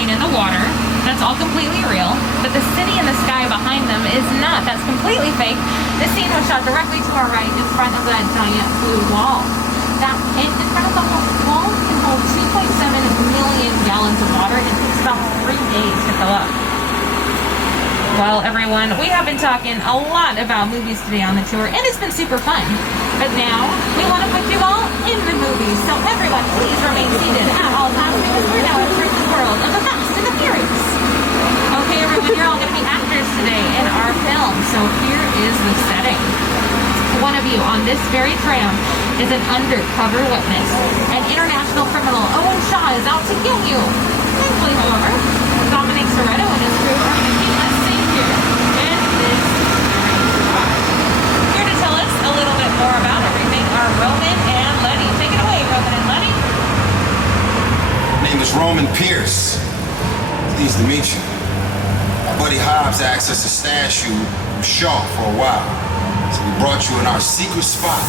plane in the water. That's all completely real. But the city in the sky behind them is not. That's completely fake. This scene was shot directly to our right in front of that giant blue wall. That pit in front of the wall can hold 2.7 million gallons of water and takes about 3 days to fill up. Well, everyone, we have been talking a lot about movies today on the tour, and it's been super fun. But now, we want to put you all in the movies. So everyone, please remain seated at all times because we're now entering the world of the Fast and the Furious. Okay, everyone, you're all going to be actors today in our film. So here is the setting. One of you on this very tram is an undercover witness. An international criminal, Owen Shaw, is out to kill you. Thankfully, however, Dominic Toretto and his crew are going to keep us safe here in this series. Here to tell us a little bit more about everything are Roman and Letty. Take it away, Roman and Letty. My name is Roman Pierce. Pleased to meet you. My buddy Hobbs asked us to stash you with Shaw for a while. So we brought you in our secret spot.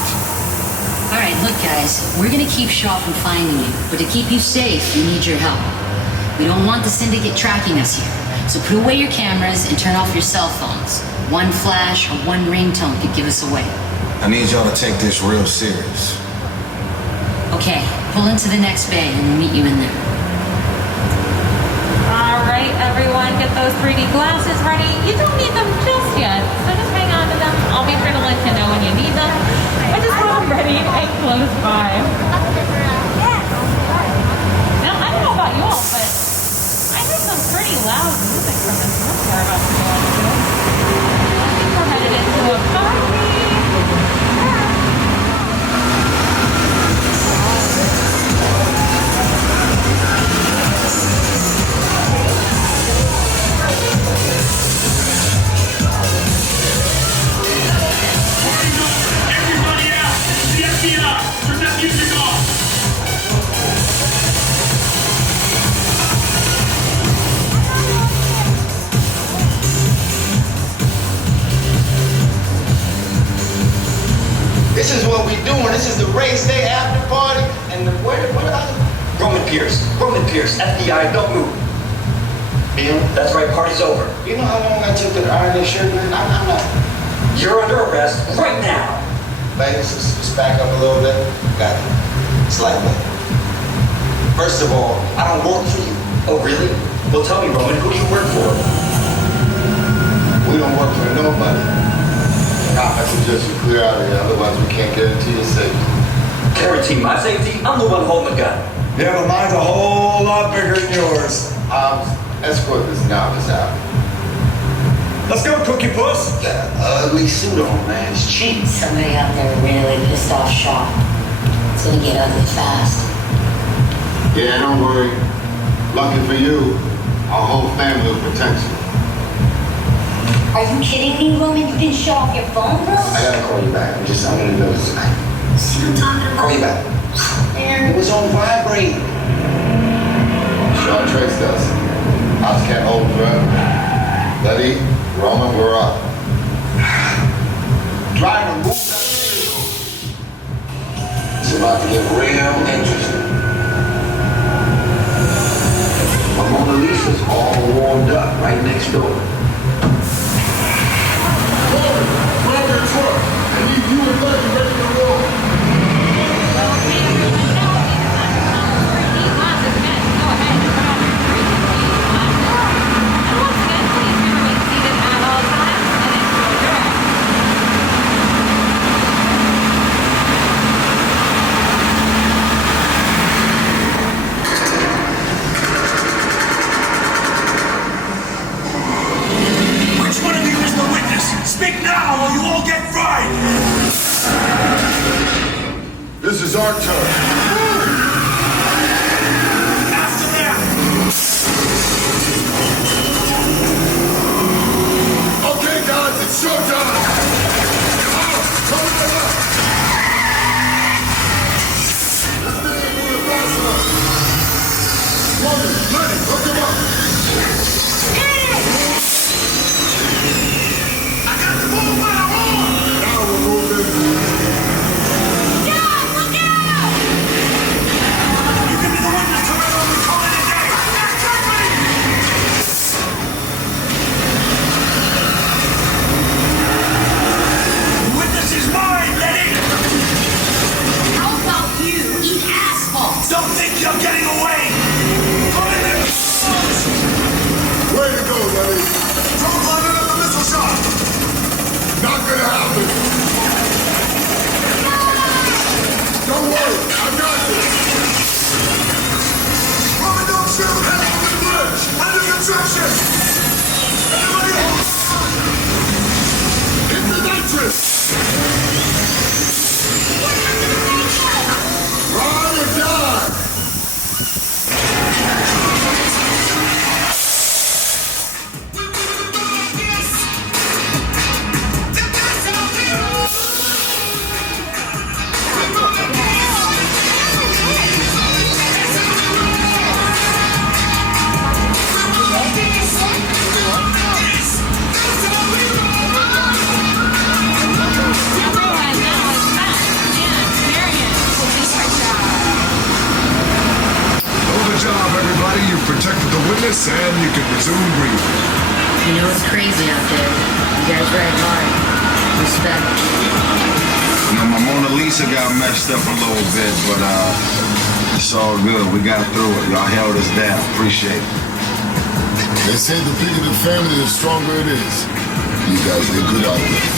All right, look, guys, we're gonna keep Shaw from finding you, but to keep you safe, we need your help. We don't want the syndicate tracking us here, so put away your cameras and turn off your cell phones. One flash or one ringtone could give us away. I need y'all to take this real serious. Okay, pull into the next bay and we'll meet you in there. All right, everyone, get those 3D glasses ready. You don't need them just yet, so just hang on to them. I'll be sure to let you know when you need them. But just have them ready and close by. Now, I don't know about you all, but I heard some pretty loud music from this room we're about to go into. I think we're headed into a party. Everybody out! The FBI! Turn that music off! This is what we doing. This is the race day after party. And the what other? Roman Pierce, FBI, don't move. Bill, That's right, party's over. you know how long I took to iron this shirt, man? I'm not. You're under arrest right now. Ladies, let's back up a little bit. Got it. Slightly. First of all, I don't work for you. Oh, really? Well, tell me, Roman, who do you work for? We don't work for nobody. I suggest you clear out of here, otherwise we can't guarantee your safety. Guarantee my safety? I'm the one holding the gun. Yeah, but mine's a whole lot bigger than yours. Escort this novice out. Let's go, Cookie Puss. Got an ugly suit on, man. It's cheap. Somebody out there really pissed off Shaw. It's gonna get ugly fast. Yeah, don't worry. Lucky for you, our whole family will protect you. Are you kidding me, Roman? You didn't shut off your phone, bro? I gotta call you back. I want to know this. See what I'm talking about? Call you back. It was on vibrate. Shaw traced us. House can't hold forever. Letty, Roman, we're up. Trying to move that vehicle. It's about to get real interesting. My Mona Lisa's all warmed up right next door. Grab your truck. I need you and Letty ready to roll. Okay, everyone, now we need to find some 3D glasses. Yes, go ahead and put on your 3D glasses. And once again, please remain seated at all times and enjoy your ride. Which one of you is the witness? Speak now or you all get fried! This is our turn. After them! Okay, guys, it's showtime. Come on, come to the left. Let's get into the fast one. Roman, Letty, hook him up. I got the ball by the horn! Now we're moving. Look out! sand, you can resume breathing. You know it's crazy out there. You guys ride hard. Respect. You know, my Mona Lisa got messed up a little bit, but it's all good. We got through it. Y'all held us down. Appreciate it. They say the bigger the family, the stronger it is. You guys did good out there.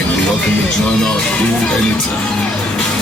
And you're welcome to join our crew anytime.